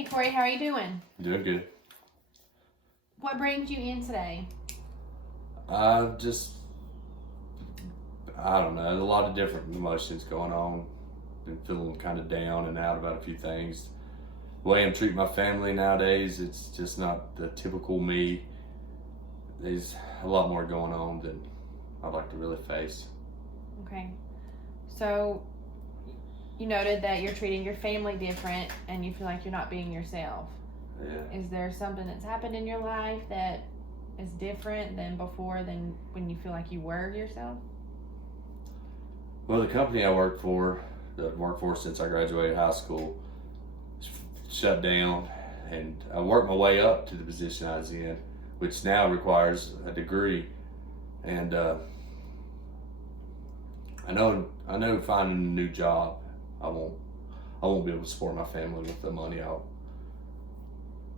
Hey Corey, how are you doing? Doing good. What brings you in today? I just, I don't know, a lot of different emotions going on. Been feeling kind of down and out about a few things. The way I'm treating my family nowadays, it's just not the typical me. There's a lot more going on than I'd like to really face. Okay. So you noted that you're treating your family different and you feel like you're not being yourself. Yeah. Is there something that's happened in your life that is different than before than when you feel like you were yourself? Well, the company I worked for, that I've worked for since I graduated high school, shut down, and I worked my way up to the position I was in, which now requires a degree. And I know finding a new job, I won't be able to support my family with the money I'll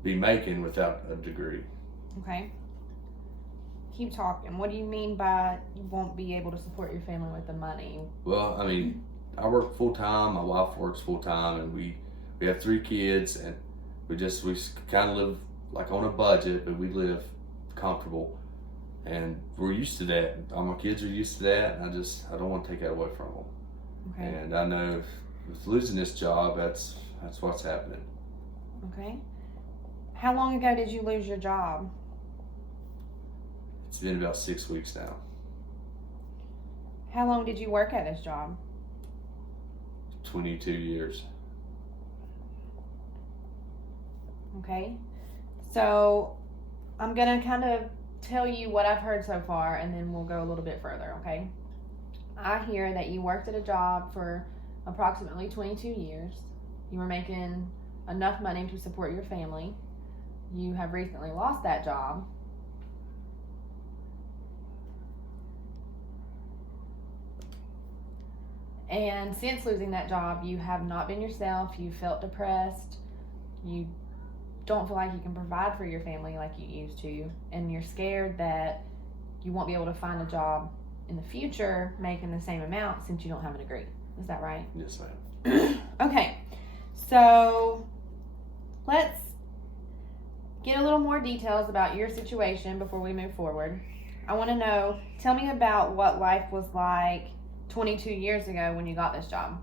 be making without a degree. Okay. Keep talking. What do you mean by you won't be able to support your family with the money? Well, I mean, I work full time. My wife works full time, and we have 3 kids, and we kind of live like on a budget, but we live comfortable, and we're used to that. All my kids are used to that, and I don't want to take that away from them. Okay. And I know with losing this job, that's what's happening. Okay. How long ago did you lose your job? It's been about 6 weeks now. How long did you work at this job? 22 years. Okay. So I'm going to kind of tell you what I've heard so far and then we'll go a little bit further, okay? I hear that you worked at a job for approximately 22 years. You were making enough money to support your family. You have recently lost that job. And since losing that job, you have not been yourself. You felt depressed. You don't feel like you can provide for your family like you used to. And you're scared that you won't be able to find a job in the future making the same amount since you don't have a degree. Is that right? Yes, ma'am. Okay. So let's get a little more details about your situation before we move forward. I want to know, tell me about what life was like 22 years ago when you got this job.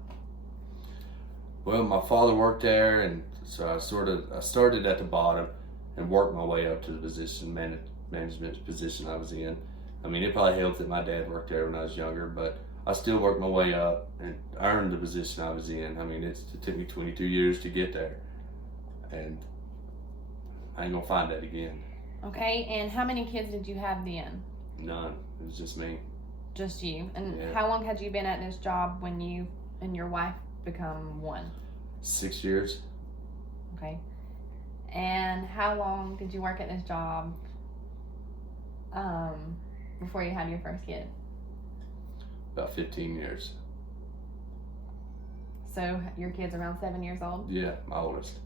Well, my father worked there, and so I started at the bottom and worked my way up to the management position I was in. I mean, it probably helped that my dad worked there when I was younger, but I still worked my way up and earned the position I was in. I mean, it took me 22 years to get there, and I ain't gonna find that again. Okay, and how many kids did you have then? None. It was just me. Just you. And Yeah. how long had you been at this job when you and your wife become one? 6 years. Okay. And how long did you work at this job before you had your first kid? About 15 years. So your kid's around 7 years old? Yeah, my oldest.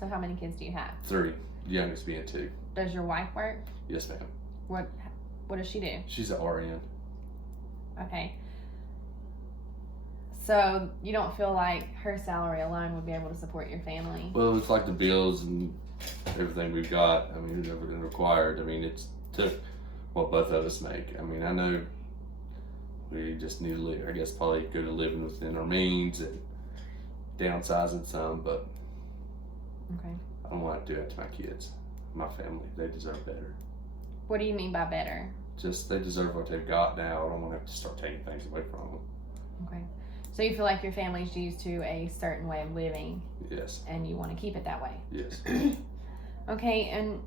So how many kids do you have? 3. The youngest being 2. Does your wife work? Yes, ma'am. What does she do? She's an RN. Okay. So you don't feel like her salary alone would be able to support your family? Well, it's like the bills and everything we've got. I mean, everything required. I mean, it's took what both of us make. I mean, I know we just need to live, I guess probably go to living within our means and downsizing some, but Okay. I don't want to do that to my kids, my family. They deserve better. What do you mean by better? Just they deserve what they've got now. I don't want to have to start taking things away from them. Okay. So you feel like your family's used to a certain way of living Yes. and you want to keep it that way? Yes. Okay, and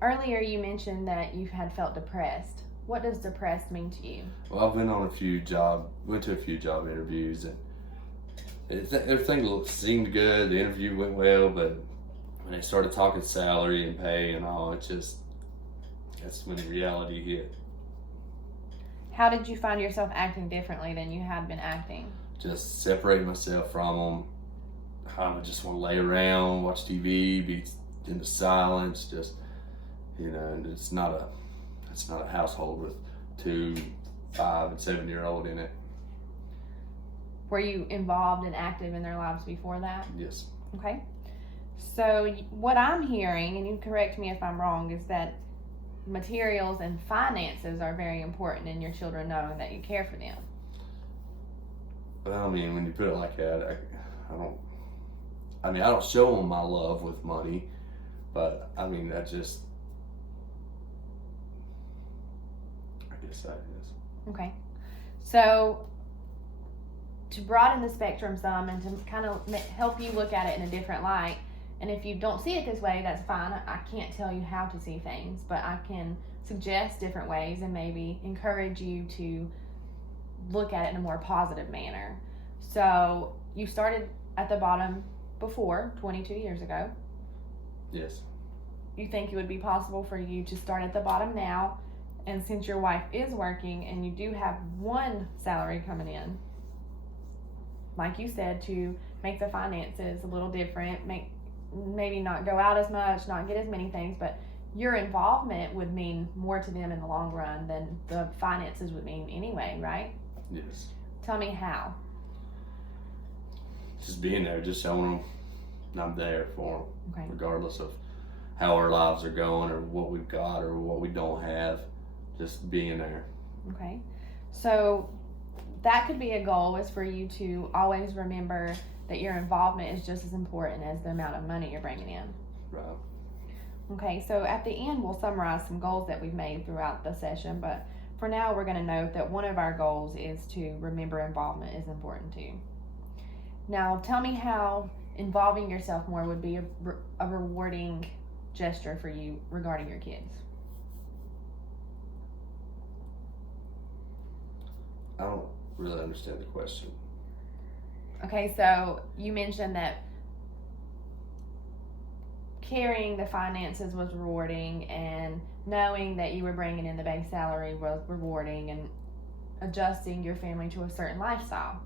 earlier you mentioned that you had felt depressed. What does depressed mean to you? Well, I've went to a few job interviews, and everything seemed good. The interview went well, but when they started talking salary and pay and all, that's when the reality hit. How did you find yourself acting differently than you had been acting? Just separating myself from them. I would just want to lay around, watch TV, be in the silence, just, and it's not a household with 2, 5, and 7-year-old in it. Were you involved and active in their lives before that? Yes. Okay. So what I'm hearing, and you correct me if I'm wrong, is that materials and finances are very important in your children knowing that you care for them. Well, I mean, when you put it like that, I don't. I mean, I don't show them my love with money, but I mean, I guess that is. Okay. So to broaden the spectrum some and to kind of help you look at it in a different light, and if you don't see it this way, that's fine. I can't tell you how to see things, but I can suggest different ways and maybe encourage you to look at it in a more positive manner. So you started at the bottom before 22 years ago. Yes. You think it would be possible for you to start at the bottom now, and since your wife is working and you do have one salary coming in, like you said, to make the finances a little different, maybe not go out as much, not get as many things, but your involvement would mean more to them in the long run than the finances would mean anyway, right? Yes. Tell me how. Just being there, just showing them I'm there for them, Okay. regardless of how our lives are going or what we've got or what we don't have. Just being there. Okay. So that could be a goal, is for you to always remember that your involvement is just as important as the amount of money you're bringing in. Right. Okay, so at the end, we'll summarize some goals that we've made throughout the session, but for now, we're going to note that one of our goals is to remember involvement is important to you. Now, tell me how involving yourself more would be a rewarding gesture for you regarding your kids. I don't really understand the question. Okay, so you mentioned that carrying the finances was rewarding, and knowing that you were bringing in the base salary was rewarding, and adjusting your family to a certain lifestyle.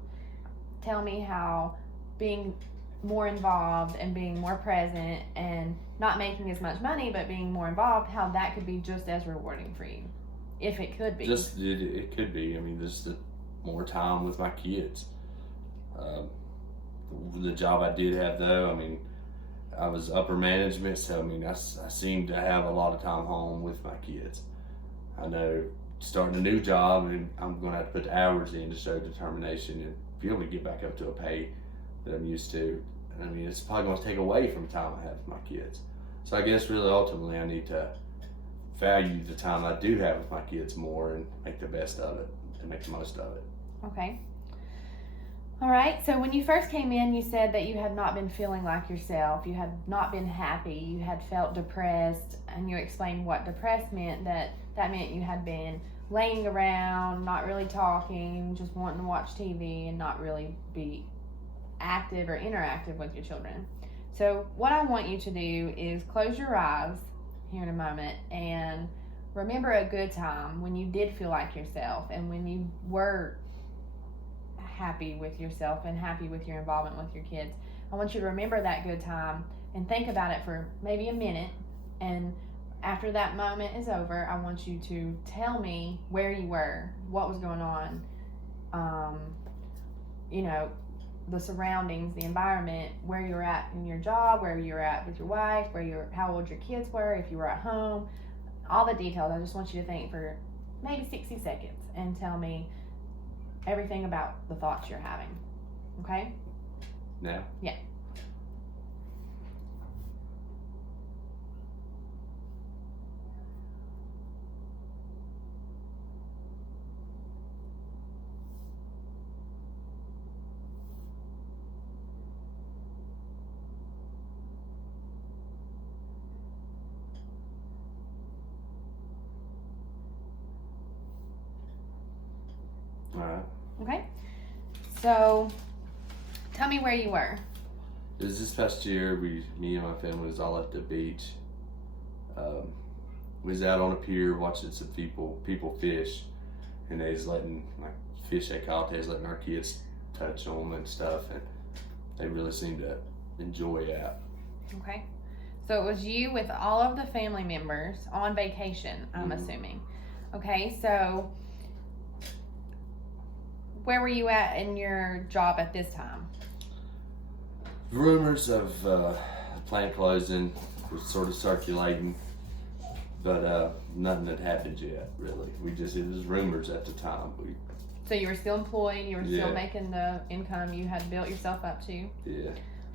Tell me how being more involved and being more present and not making as much money but being more involved, how that could be just as rewarding for you, if it could be. It could be. I mean, just more time with my kids. The job I did have, though, I mean, I was upper management, so I mean, I seemed to have a lot of time home with my kids. I know starting a new job, and I'm going to have to put the hours in to show determination and be able to get back up to a pay that I'm used to. I mean, it's probably going to take away from the time I have with my kids. So I guess really ultimately I need to value the time I do have with my kids more and make the best of it and make the most of it. Okay. All right, so when you first came in, you said that you had not been feeling like yourself. You had not been happy. You had felt depressed, and you explained what depressed meant, that meant you had been laying around, not really talking, just wanting to watch TV and not really be active or interactive with your children. So what I want you to do is close your eyes here in a moment and remember a good time when you did feel like yourself and when you were happy with yourself and happy with your involvement with your kids. I want you to remember that good time and think about it for maybe a minute, and after that moment is over, I want you to tell me where you were, what was going on, the surroundings, the environment, where you were at in your job, where you were at with your wife, how old your kids were, if you were at home, all the details. I just want you to think for maybe 60 seconds and tell me everything about the thoughts you're having. Okay? Now? Yeah. All right. Okay? So, tell me where you were. It was this past year. Me and my family was all at the beach. We was out on a pier watching some people fish, and they was letting fish they caught. They was letting our kids touch them and stuff, and they really seemed to enjoy that. Okay? So it was you with all of the family members on vacation, I'm assuming. Okay, so where were you at in your job at this time? Rumors of plant closing was sort of circulating, but nothing had happened yet. Really, it was rumors at the time. So you were still employed. You were still Yeah. making the income you had built yourself up to. Yeah,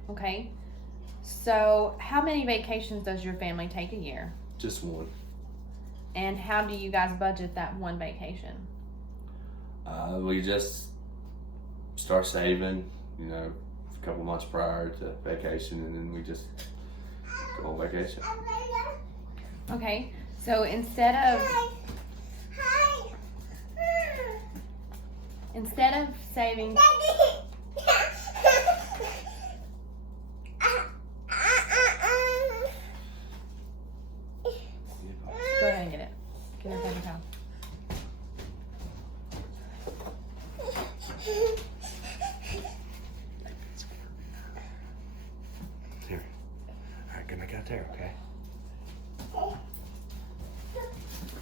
Okay. So how many vacations does your family take a year? just one. And how do you guys budget that one vacation? We just start saving, a couple months prior to vacation, and then we just go on vacation. Okay. So instead of saving, go ahead and get it. Get her a paper towel. Here. All right, go back out there, okay?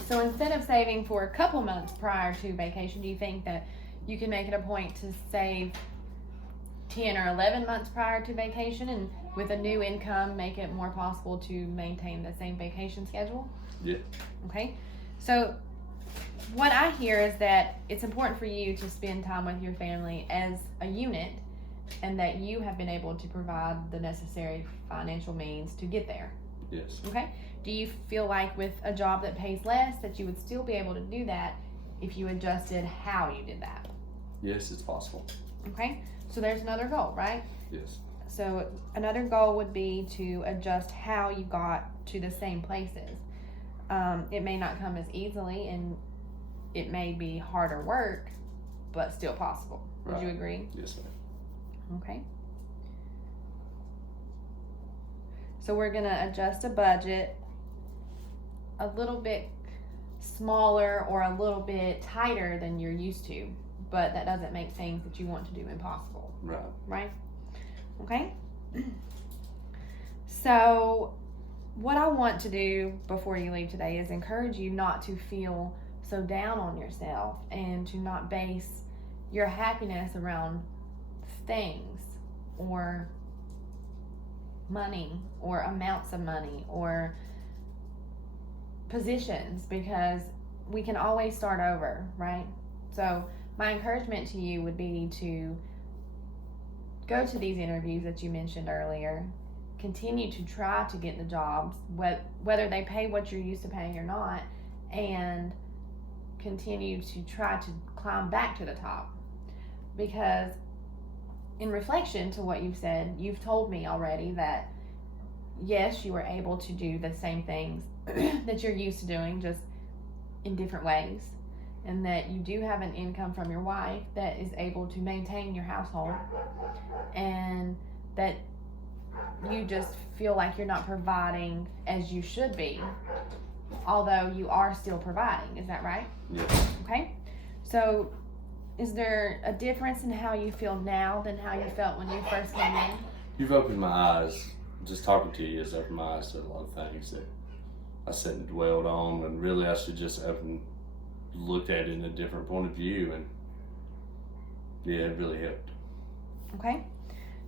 So instead of saving for a couple months prior to vacation, do you think that you can make it a point to save 10 or 11 months prior to vacation, and with a new income make it more possible to maintain the same vacation schedule? Yeah. Okay. So what I hear is that it's important for you to spend time with your family as a unit, and that you have been able to provide the necessary financial means to get there. Yes. Okay. Do you feel like with a job that pays less that you would still be able to do that if you adjusted how you did that? Yes, it's possible. Okay. So there's another goal, right? Yes. So another goal would be to adjust how you got to the same places. It may not come as easily, and it may be harder work, but still possible. Would you agree? Yes, ma'am. Okay. So we're gonna adjust a budget a little bit smaller or a little bit tighter than you're used to, but that doesn't make things that you want to do impossible. Right. Right? Okay. So what I want to do before you leave today is encourage you not to feel so down on yourself, and to not base your happiness around things or money or amounts of money or positions, because we can always start over, right? So my encouragement to you would be to go to these interviews that you mentioned earlier, continue to try to get the jobs, whether they pay what you're used to paying or not, and continue to try to climb back to the top. Because in reflection to what you've said, you've told me already that yes, you were able to do the same things that you're used to doing, just in different ways, and that you do have an income from your wife that is able to maintain your household, and that you just feel like you're not providing as you should be, although you are still providing. Is that right? Yes. Okay. So is there a difference in how you feel now than how you felt when you first came in? You've opened my eyes. Just talking to you has opened my eyes to a lot of things that I sat and dwelled on, and really I should just looked at it in a different point of view, and yeah, it really helped. Okay.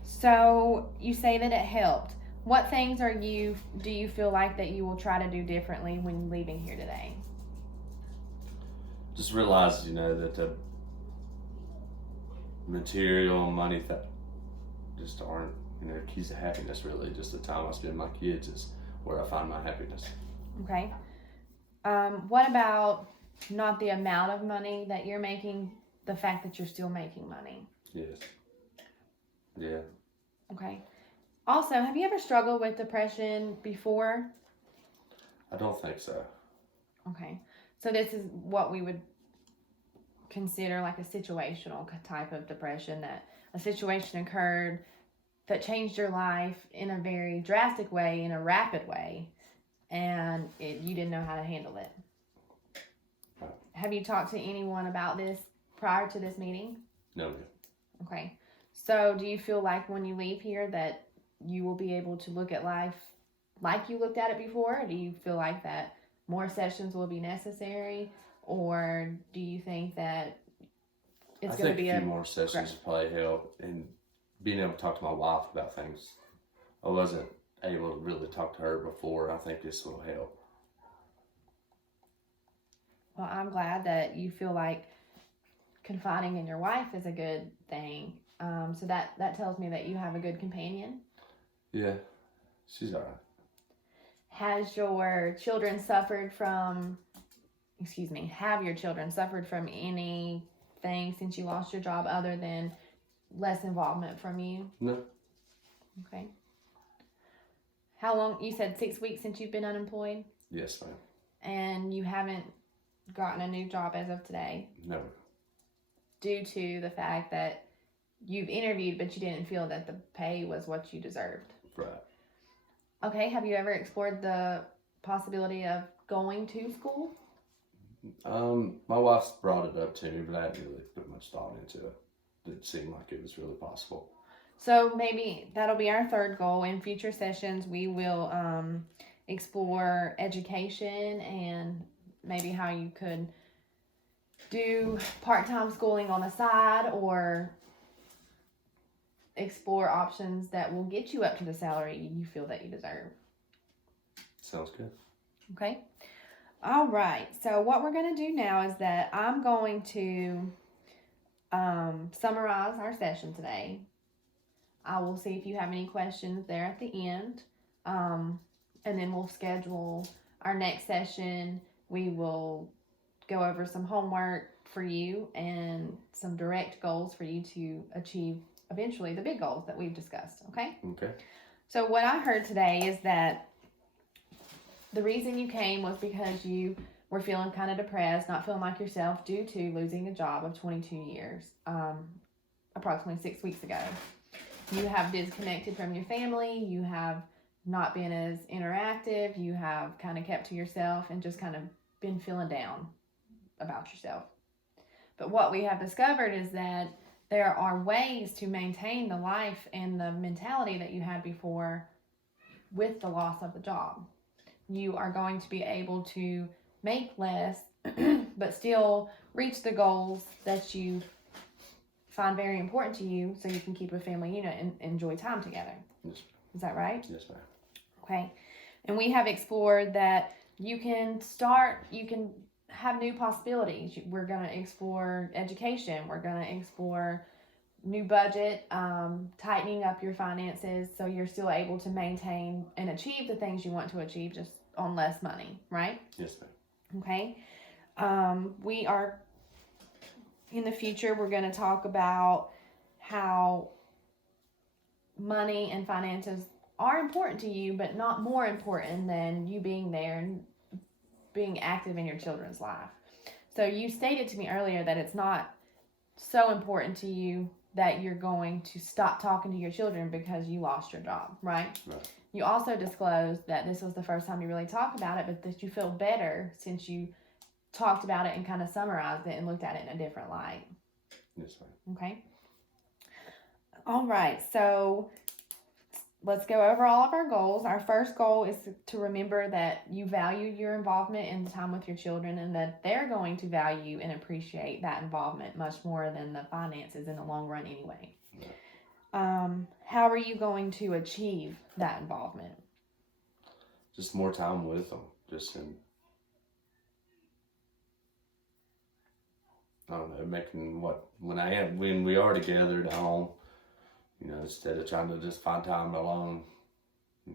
So you say that it helped. What things do you feel like that you will try to do differently when leaving here today? Just realize, that the material and money that just aren't, keys to happiness. Really, just the time I spend with my kids is where I find my happiness. Okay. What about not the amount of money that you're making, the fact that you're still making money? Yes. Yeah. Okay. Also, have you ever struggled with depression before? I don't think so. Okay. So this is what we would consider like a situational type of depression, that a situation occurred that changed your life in a very drastic way, in a rapid way, and you didn't know how to handle it. Right. Have you talked to anyone about this prior to this meeting? No, ma'am. Okay. So do you feel like when you leave here that you will be able to look at life like you looked at it before? Or do you feel like that more sessions will be necessary? Or do you think that it's going to be a few more sessions would probably help, and being able to talk to my wife about things. I able to really talk to her before. I think this will help. Well, I'm glad that you feel like confiding in your wife is a good thing. So that tells me that you have a good companion. Yeah, she's all right. Has your children suffered from, have your children suffered from anything since you lost your job other than less involvement from you? No. Okay. How long, you said 6 weeks since you've been unemployed? Yes, ma'am. And you haven't gotten a new job as of today? Never. Due to the fact that you've interviewed but you didn't feel that the pay was what you deserved? Right. Okay, have you ever explored the possibility of going to school? My wife's brought it up to me, but I hadn't really put much thought into it. Didn't seem like it was really possible. So maybe that'll be our third goal. In future sessions, we will explore education and maybe how you could do part-time schooling on the side, or explore options that will get you up to the salary you feel that you deserve. Sounds good. Okay. All right. So what we're going to do now is that I'm going to summarize our session today. I will see if you have any questions there at the end. And then we'll schedule our next session. We will go over some homework for you and some direct goals for you to achieve eventually the big goals that we've discussed. Okay? Okay. So what I heard today is that the reason you came was because you were feeling kind of depressed, not feeling like yourself due to losing a job of 22 years, approximately 6 weeks ago. You have disconnected from your family. You have not been as interactive. You have kind of kept to yourself and just kind of been feeling down about yourself. But what we have discovered is that there are ways to maintain the life and the mentality that you had before with the loss of the job. You are going to be able to make less, but still reach the goals that you find very important to you, so you can keep a family unit and enjoy time together. Yes. Is that right? Yes, ma'am. Okay. And we have explored that you can have new possibilities. We're going to explore education. We're going to explore new budget, tightening up your finances so you're still able to maintain and achieve the things you want to achieve just on less money, right? Yes, ma'am. Okay. We are, in the future, we're going to talk about how money and finances are important to you, but not more important than you being there and being active in your children's life. So you stated to me earlier that it's not so important to you that you're going to stop talking to your children because you lost your job, right? Right. You also disclosed that this was the first time you really talked about it, but that you feel better since you talked about it and kind of summarized it and looked at it in a different light. Yes, ma'am. Okay. All right. So let's go over all of our goals. Our first goal is to remember that you value your involvement in the time with your children, and that they're going to value and appreciate that involvement much more than the finances in the long run anyway. How are you going to achieve that involvement? Just more time with them. Just in, I don't know, making when we are together at home, instead of trying to just find time alone,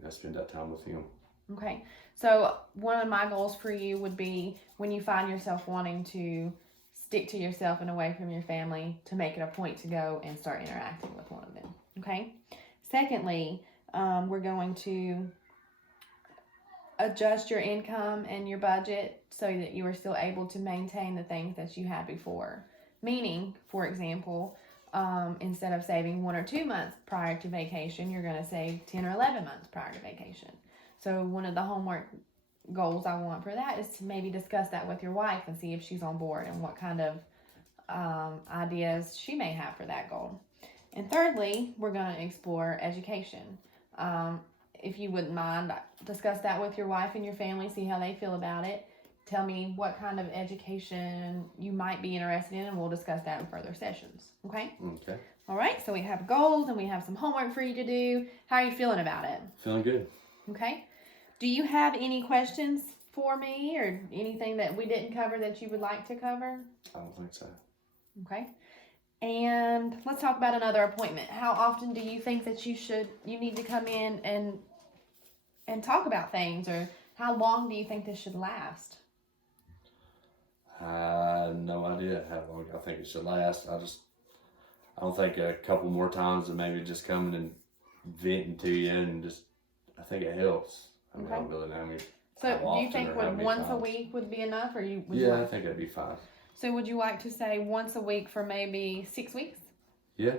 spend that time with him. Okay. So one of my goals for you would be, when you find yourself wanting to stick to yourself and away from your family, to make it a point to go and start interacting with one of them. Okay. Secondly, we're going to adjust your income and your budget so that you are still able to maintain the things that you had before. Meaning, for example, instead of saving 1 or 2 months prior to vacation, you're going to save 10 or 11 months prior to vacation. So one of the homework goals I want for that is to maybe discuss that with your wife and see if she's on board and what kind of ideas she may have for that goal. And thirdly, we're going to explore education. If you wouldn't mind, discuss that with your wife and your family, see how they feel about it. Tell me what kind of education you might be interested in, and we'll discuss that in further sessions. Okay? Okay. All right, so we have goals and we have some homework for you to do. How are you feeling about it? Feeling good. Okay. Do you have any questions for me or anything that we didn't cover that you would like to cover? I don't think so. Okay. And let's talk about another appointment. How often do you think that you need to come in and talk about things, or how long do you think this should last? I have no idea how long I think it should last. I don't think a couple more times and maybe just coming and venting to you and just, I think it helps. I mean, I don't really know. So how do you often think or how many once a times. week would be enough, or would you Yeah, like, I think that'd be fine. so would you like to say once a week for maybe 6 weeks? Yeah.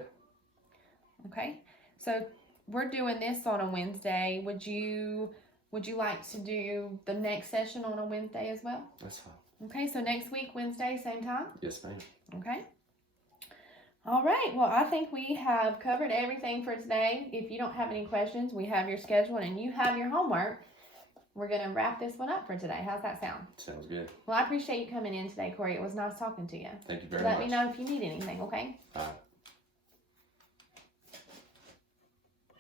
Okay. So we're doing this on a Wednesday. Would you like to do the next session on a Wednesday as well? That's fine. Okay, so next week, Wednesday, same time? Yes, ma'am. Okay. All right. Well, I think we have covered everything for today. If you don't have any questions, we have your schedule and you have your homework. We're going to wrap this one up for today. How's that sound? Sounds good. Well, I appreciate you coming in today, Corey. It was nice talking to you. Thank you very much. Let me know if you need anything, okay? All right.